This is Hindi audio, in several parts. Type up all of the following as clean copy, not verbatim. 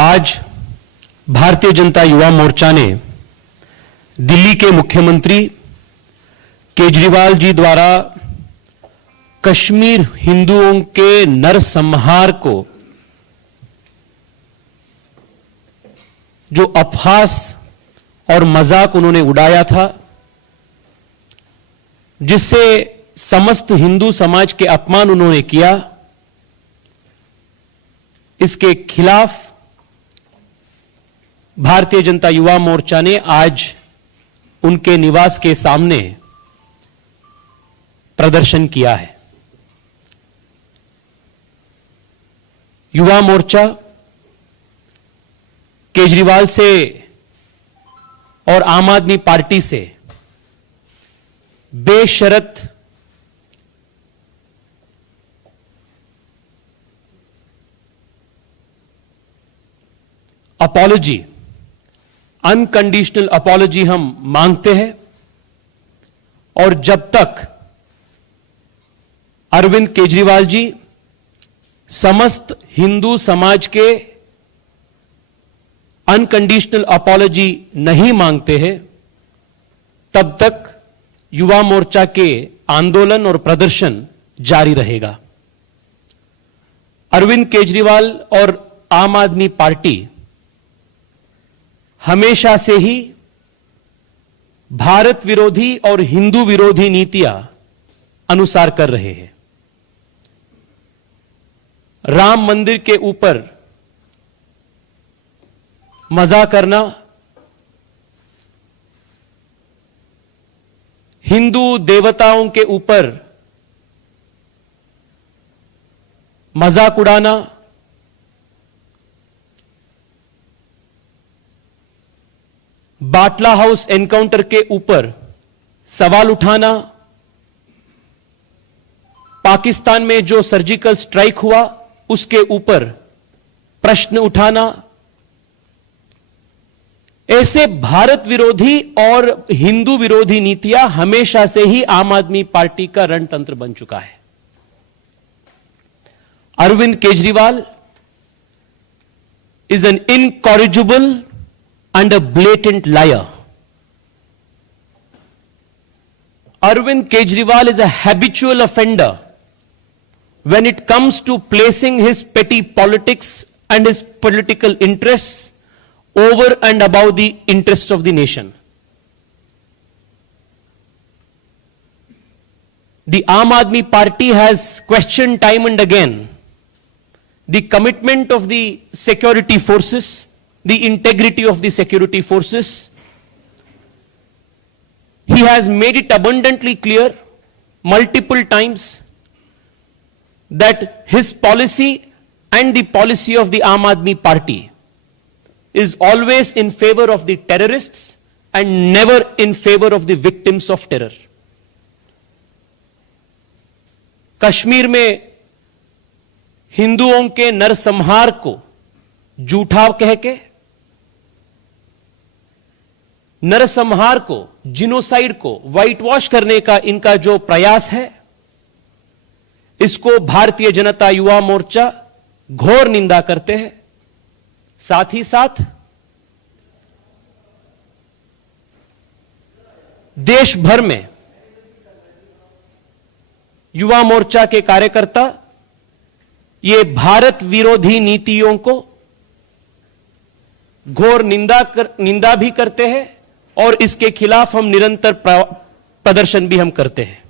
आज भारतीय जनता युवा मोर्चा ने दिल्ली के मुख्यमंत्री केजरीवाल जी द्वारा कश्मीर हिंदुओं के नरसंहार को जो अपहास और मजाक उन्होंने उड़ाया था, जिससे समस्त हिंदू समाज के अपमान उन्होंने किया, इसके खिलाफ भारतीय जनता युवा मोर्चा ने आज उनके निवास के सामने प्रदर्शन किया है। युवा मोर्चा केजरीवाल से और आम आदमी पार्टी से बेशर्त अपॉलॉजी, अनकंडीशनल अपॉलॉजी हम मांगते हैं। और जब तक अरविंद केजरीवाल जी समस्त हिंदू समाज के अनकंडीशनल अपॉलॉजी नहीं मांगते हैं, तब तक युवा मोर्चा के आंदोलन और प्रदर्शन जारी रहेगा। अरविंद केजरीवाल और आम आदमी पार्टी हमेशा से ही भारत विरोधी और हिंदू विरोधी नीतियां अनुसार कर रहे हैं। राम मंदिर के ऊपर मजाक करना, हिंदू देवताओं के ऊपर मजाक उड़ाना, बाटला हाउस एनकाउंटर के ऊपर सवाल उठाना, पाकिस्तान में जो सर्जिकल स्ट्राइक हुआ उसके ऊपर प्रश्न उठाना, ऐसे भारत विरोधी और हिंदू विरोधी नीतियां हमेशा से ही आम आदमी पार्टी का रणतंत्र बन चुका है। Arvind Kejriwal is an incorrigible and a blatant liar. Arvind Kejriwal is a habitual offender when it comes to placing his petty politics and his political interests over and above the interests of the nation. The Aam Aadmi Party has questioned time and again the commitment of the security forces, the integrity of the security forces. He has made it abundantly clear multiple times that his policy and the policy of the Aam Aadmi Party is always in favor of the terrorists and never in favor of the victims of terror. Kashmir में हिंदुओं के नरसंहार को झूठा कह के, नरसंहार को, जिनोसाइड को व्हाइट वॉश करने का इनका जो प्रयास है, इसको भारतीय जनता युवा मोर्चा घोर निंदा करते हैं। साथ ही साथ देश भर में युवा मोर्चा के कार्यकर्ता ये भारत विरोधी नीतियों को घोर निंदा भी करते हैं और इसके खिलाफ हम निरंतर प्रदर्शन भी हम करते हैं।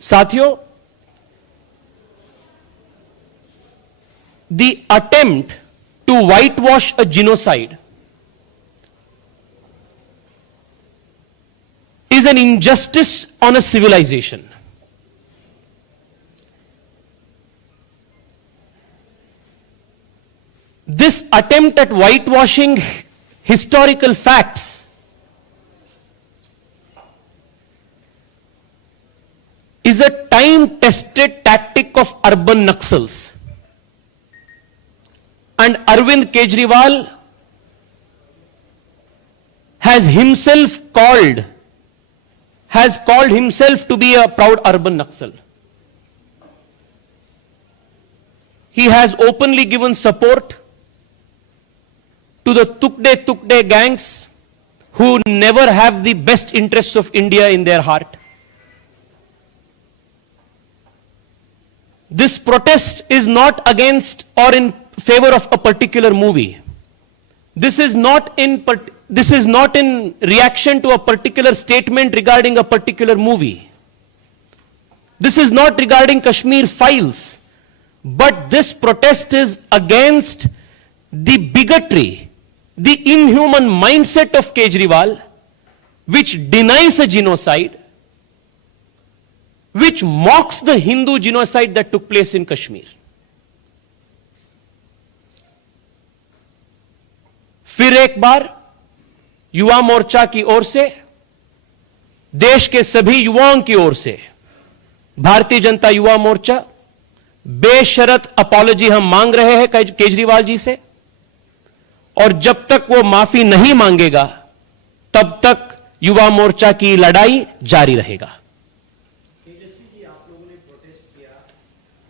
साथियों, the attempt to whitewash a genocide is an injustice on a civilization. This attempt at whitewashing historical facts is a time-tested tactic of urban Naxals. And Arvind Kejriwal has called himself to be a proud urban Naxal. he has openly given support to the Tukde gangs who never have the best interests of India in their heart. This protest is not against or in favor of a particular movie. This is not in reaction to a particular statement regarding a particular movie. This is not regarding Kashmir files. But this protest is against the bigotry, the inhuman mindset of Kejriwal, which denies a genocide, which mocks the Hindu genocide that took place in Kashmir. फिर एक बार युवा मोर्चा की ओर से, देश के सभी युवाओं की ओर से, भारतीय जनता युवा मोर्चा बेशर्त अपॉलॉजी हम मांग रहे हैं केजरीवाल जी से, और जब तक वो माफी नहीं मांगेगा तब तक युवा मोर्चा की लड़ाई जारी रहेगा। तेजस्वी जी, आप लोगों ने प्रोटेस्ट किया,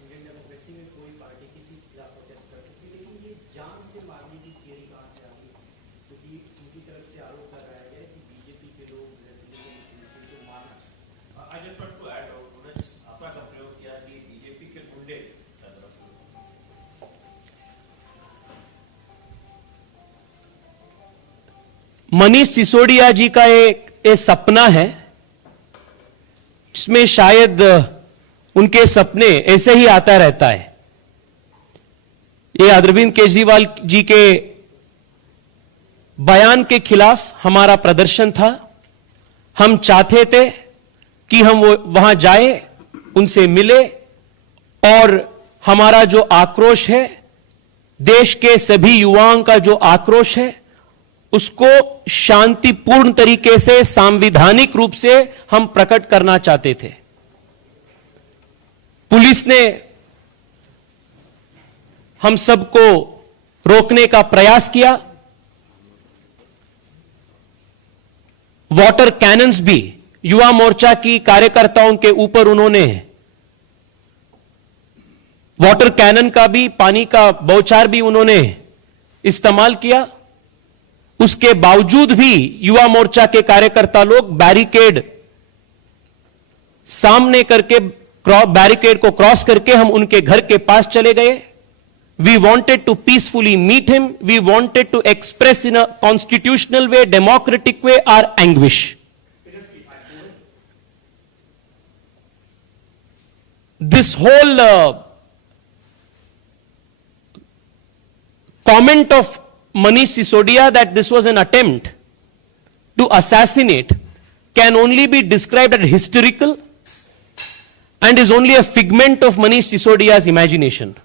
इंडियन डेमोक्रेसी में कोई पार्टी किसी खिलाफ प्रोटेस्ट कर सकती है, लेकिन ये जान से मारने की थियरी कहां से आ गई? क्योंकि उनकी तरफ से आरोप लगाया गया कि बीजेपी के लोग को मारना। I just want to add, उन्होंने जिस भाषा का प्रयोग किया कि बीजेपी के गुंडे, मनीष सिसोदिया जी का एक सपना है, जिसमें शायद उनके सपने ऐसे ही आता रहता है। ये अरविंद केजरीवाल जी के बयान के खिलाफ हमारा प्रदर्शन था। हम चाहते थे कि हम वो वहां जाए, उनसे मिले, और हमारा जो आक्रोश है, देश के सभी युवाओं का जो आक्रोश है, उसको शांतिपूर्ण तरीके से, संवैधानिक रूप से हम प्रकट करना चाहते थे। पुलिस ने हम सबको रोकने का प्रयास किया। वाटर कैनन्स भी युवा मोर्चा की कार्यकर्ताओं के ऊपर उन्होंने, वाटर कैनन का भी, पानी का बौछार भी उन्होंने इस्तेमाल किया। उसके बावजूद भी युवा मोर्चा के कार्यकर्ता लोग बैरिकेड सामने करके, बैरिकेड को क्रॉस करके हम उनके घर के पास चले गए। We wanted to peacefully meet him, we wanted to express in a constitutional way, democratic way, our anguish. This whole comment of Manish Sisodia that this was an attempt to assassinate can only be described as hysterical and is only a figment of Manish Sisodia's imagination.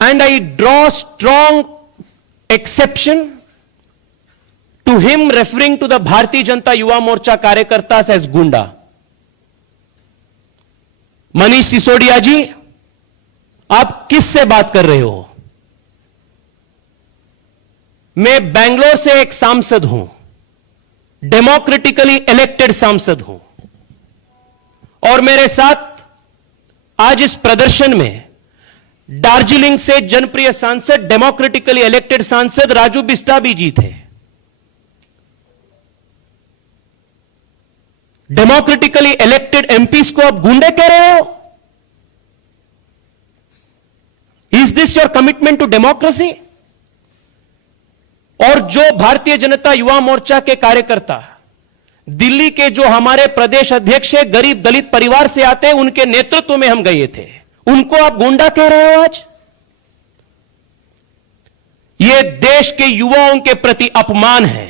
And I draw strong exception to him referring to the Bharatiya Janata Yuva Morcha Karyakartas as Gunda. Manish Sisodia ji, आप किससे बात कर रहे हो? मैं बेंगलोर से एक सांसद हूं, डेमोक्रेटिकली इलेक्टेड सांसद हूं, और मेरे साथ आज इस प्रदर्शन में दार्जिलिंग से जनप्रिय सांसद, डेमोक्रेटिकली इलेक्टेड सांसद राजू बिस्टाबी जी थे। डेमोक्रेटिकली इलेक्टेड एमपीज को आप गुंडे कह रहे हो? Is this your commitment to democracy? और जो भारतीय जनता युवा मोर्चा के कार्यकर्ता दिल्ली के जो हमारे प्रदेश अध्यक्ष है, गरीब दलित परिवार से आते हैं, उनके नेतृत्व में हम गए थे, उनको आप गुंडा कह रहे हो आज? ये देश के युवाओं के प्रति अपमान है।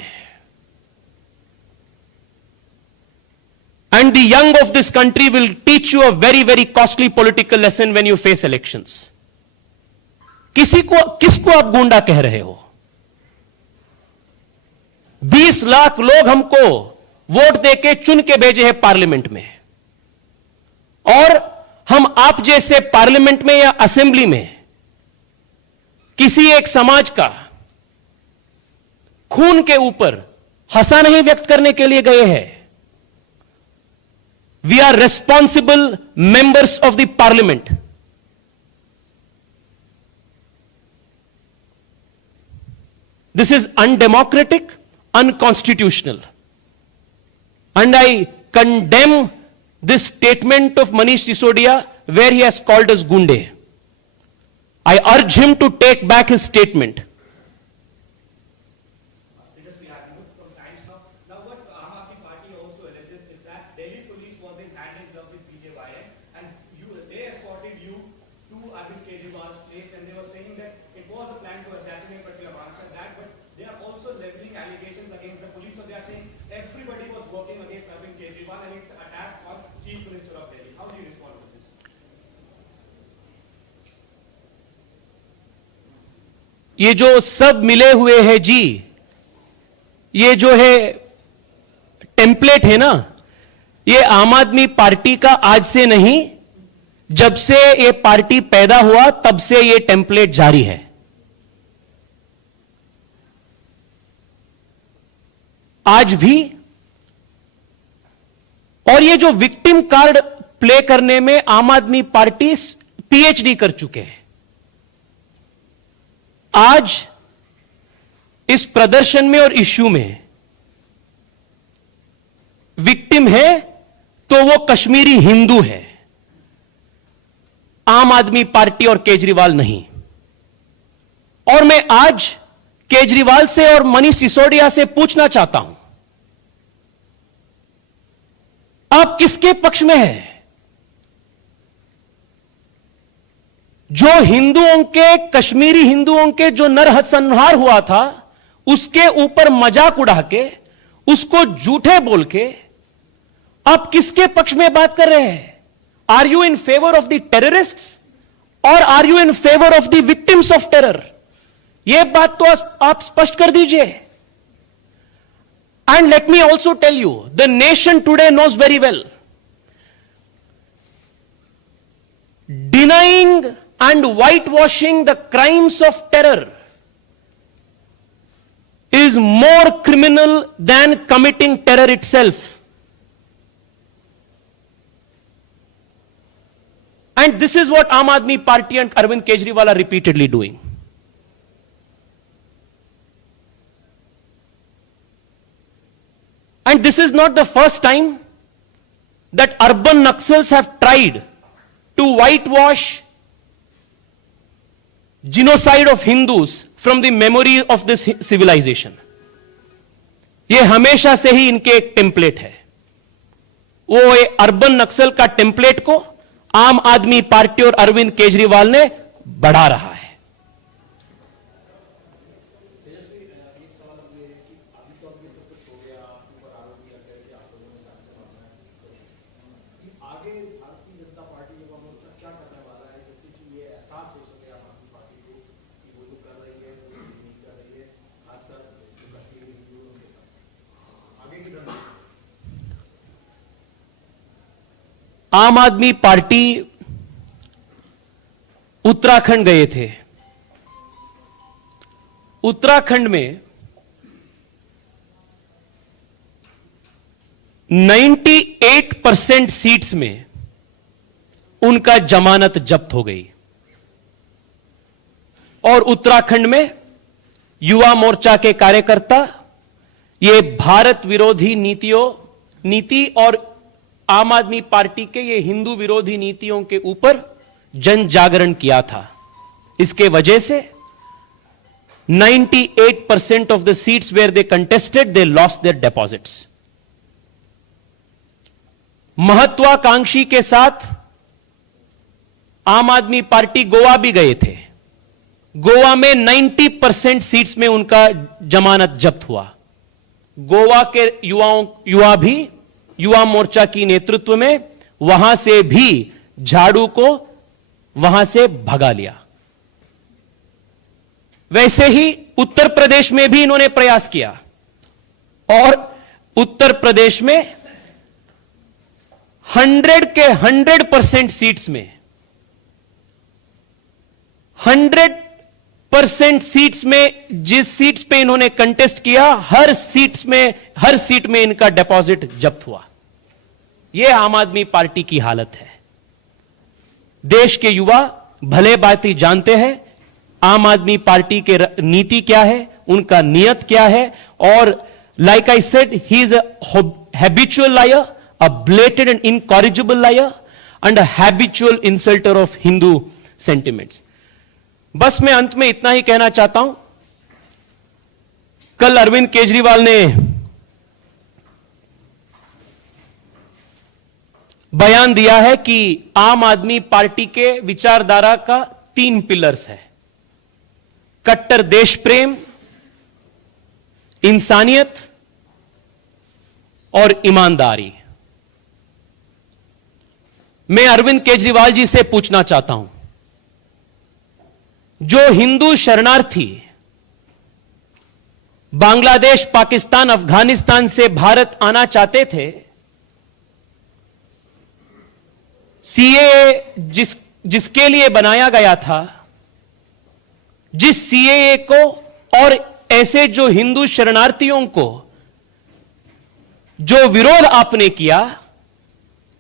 And the young of this country will teach you a very, very costly political lesson when you face elections. किसको आप गुंडा कह रहे हो? 20 लाख लोग हमको वोट देके चुन के भेजे हैं पार्लियामेंट में, और हम आप जैसे पार्लियामेंट में या असेंबली में किसी एक समाज का खून के ऊपर हंसा नहीं व्यक्त करने के लिए गए हैं। We are responsible members of the parliament, This is undemocratic, unconstitutional. And I condemn this statement of Manish Sisodia where he has called us gunde. I urge him to take back his statement. Because we have moved from times now. Now what Aam Aadmi Party also alleges is that Delhi police was in hand in glove with BJYM and they escorted you to Arvind Kejriwal's place and they were saying that it was a plan to assassinate, but you have answered that. But they are also leveling allegations against the police. So they are saying everybody was working against Arvind Kejriwal and it's an attack on Chief Minister of Delhi. How do you respond to this? ये जो सब मिले हुए हैं जी, ये जो है टेम्पलेट है ना, ये आम आदमी पार्टी का आज से नहीं, जब से ये पार्टी पैदा हुआ तब से ये टेम्पलेट जारी है. आज भी. और ये जो विक्टिम कार्ड प्ले करने में आम आदमी पार्टी पीएचडी कर चुके हैं. आज इस प्रदर्शन में और इश्यू में विक्टिम है तो वो कश्मीरी हिंदू है, आम आदमी पार्टी और केजरीवाल नहीं. और मैं आज केजरीवाल से और मनीष सिसोदिया से पूछना चाहता हूं, आप किसके पक्ष में हैं? जो हिंदुओं के, कश्मीरी हिंदुओं के जो नरसंहार हुआ था, उसके ऊपर मजाक उड़ा के, उसको झूठे बोल के आप किसके पक्ष में बात कर रहे हैं? Are you in favour of the terrorists और are you in favour of the victims of terror? यह बात तो आप स्पष्ट कर दीजिए. And let me also tell you, the nation today knows very well, denying and whitewashing the crimes of terror is more criminal than committing terror itself. And this is what Aam Aadmi Party and Arvind Kejriwal are repeatedly doing. And this is not the first time that urban Naxals have tried to whitewash genocide of Hindus from the memory of this civilization. ये हमेशा से ही इनके एक टेम्पलेट है. वो अर्बन नक्सल का टेम्पलेट को आम आदमी पार्टी और अरविंद केजरीवाल ने बढ़ा रहा है. आगे भारतीय जनता पार्टी युवा मोर्चा क्या करने वाला है जिससे कि ये एहसास हो सके आम आदमी पार्टी को कि वो जो कर रही है वो नहीं कर रही है, खासकर कश्मीरी हिंदुओं के साथ आगे की रणनीति? आम आदमी पार्टी उत्तराखंड गए थे. उत्तराखंड में 98% सीट्स में उनका जमानत जब्त हो गई. और उत्तराखंड में युवा मोर्चा के कार्यकर्ता ये भारत विरोधी नीति और आम आदमी पार्टी के ये हिंदू विरोधी नीतियों के ऊपर जन जागरण किया था. इसके वजह से 98% of the seats where they contested, they lost their deposits. महत्वाकांक्षी के साथ आम आदमी पार्टी गोवा भी गए थे. गोवा में 90% सीट्स में उनका जमानत जब्त हुआ. गोवा के युवा भी युवा मोर्चा की नेतृत्व में वहां से भी झाड़ू को वहां से भगा लिया. वैसे ही उत्तर प्रदेश में भी इन्होंने प्रयास किया और उत्तर प्रदेश में 100% सीट्स में 100% सीट्स में जिस सीट्स पे इन्होंने कंटेस्ट किया हर सीट में इनका डिपॉजिट जब्त हुआ. यह आम आदमी पार्टी की हालत है. देश के युवा भले बात ही जानते हैं आम आदमी पार्टी के नीति क्या है, उनका नियत क्या है। और like I said, he is a habitual liar, a blatant and incorrigible liar and a habitual insulter of Hindu sentiments. बस मैं अंत में इतना ही कहना चाहता हूं, कल अरविंद केजरीवाल ने बयान दिया है कि आम आदमी पार्टी के विचारधारा का 3 पिलर्स है: कट्टर देश प्रेम, इंसानियत और ईमानदारी। मैं अरविंद केजरीवाल जी से पूछना चाहता हूं, जो हिंदू शरणार्थी बांग्लादेश, पाकिस्तान, अफगानिस्तान से भारत आना चाहते थे, सीएए जिसके लिए बनाया गया था, जिस सीएए को और ऐसे जो हिंदू शरणार्थियों को जो विरोध आपने किया,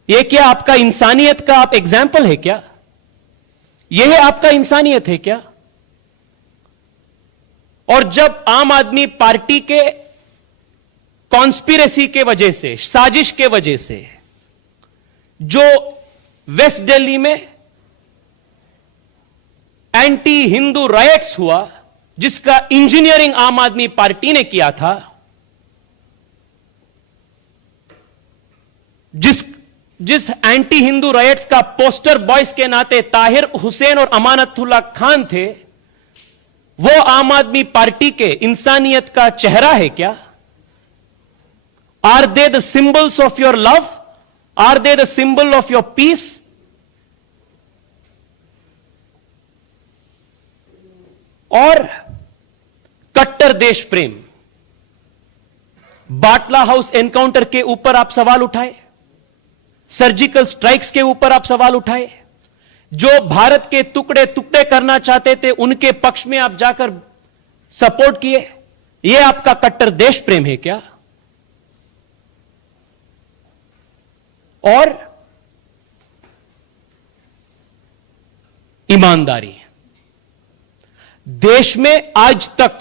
यह क्या आपका इंसानियत का आप एग्जाम्पल है क्या? यह आपका इंसानियत है क्या? और जब आम आदमी पार्टी के कॉन्स्पिरेसी के वजह से, साजिश के वजह से जो वेस्ट दिल्ली में एंटी हिंदू राइट्स हुआ, जिसका इंजीनियरिंग आम आदमी पार्टी ने किया था, जिस एंटी हिंदू राइट्स का पोस्टर बॉयज के नाते ताहिर हुसैन और अमानतुल्लाह खान थे, वो आम आदमी पार्टी के इंसानियत का चेहरा है क्या? Are they the symbols of your love? Are they the symbol of your peace? और कट्टर देश प्रेम, बाटला हाउस एनकाउंटर के ऊपर आप सवाल उठाए, सर्जिकल स्ट्राइक्स के ऊपर आप सवाल उठाए, जो भारत के टुकड़े टुकड़े करना चाहते थे उनके पक्ष में आप जाकर सपोर्ट किए। यह आपका कट्टर देश प्रेम है क्या? और ईमानदारी, देश में आज तक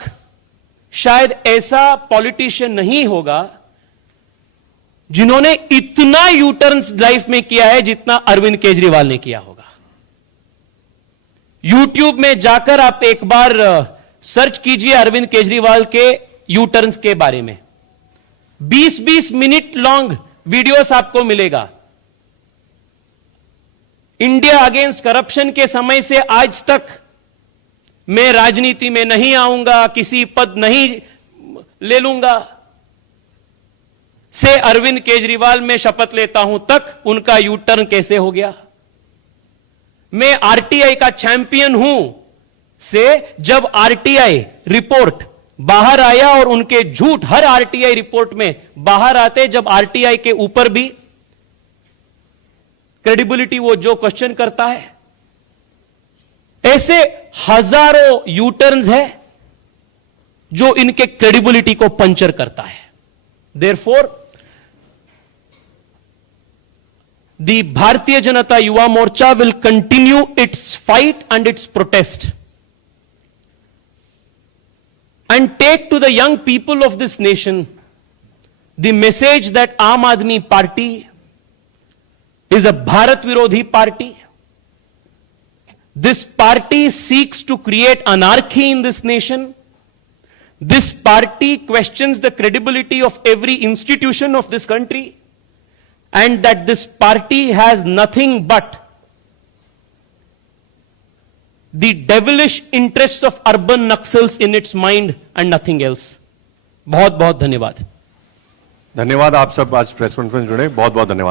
शायद ऐसा पॉलिटिशियन नहीं होगा जिन्होंने इतना यू टर्न लाइफ में किया है जितना अरविंद केजरीवाल ने किया होगा। यूट्यूब में जाकर आप एक बार सर्च कीजिए अरविंद केजरीवाल के यू टर्न्स के बारे में, 20-20 मिनट लॉन्ग वीडियोस आपको मिलेगा। इंडिया अगेंस्ट करप्शन के समय से आज तक मैं राजनीति में नहीं आऊंगा, किसी पद नहीं ले लूंगा, से अरविंद केजरीवाल में शपथ लेता हूं तक उनका यू टर्न कैसे हो गया। मैं आरटीआई का चैंपियन हूं से जब आरटीआई रिपोर्ट बाहर आया और उनके झूठ हर आरटीआई रिपोर्ट में बाहर आते, जब आरटीआई के ऊपर भी क्रेडिबिलिटी वो जो क्वेश्चन करता है, ऐसे हजारों यू टर्न्स है जो इनके क्रेडिबिलिटी को पंचर करता है। Therefore the Bharatiya Janata Yuva Morcha will continue its fight and its protest and take to the young people of this nation the message that Aam Aadmi Party is a Bharat Virodhi party. This party seeks to create anarchy in this nation. This party questions the credibility of every institution of this country. And that this party has nothing but the devilish interests of urban Naxals in its mind and nothing else. बहुत बहुत धन्यवाद। धन्यवाद। आप सब आज प्रेस कॉन्फ्रेंस जुड़े, बहुत बहुत धन्यवाद।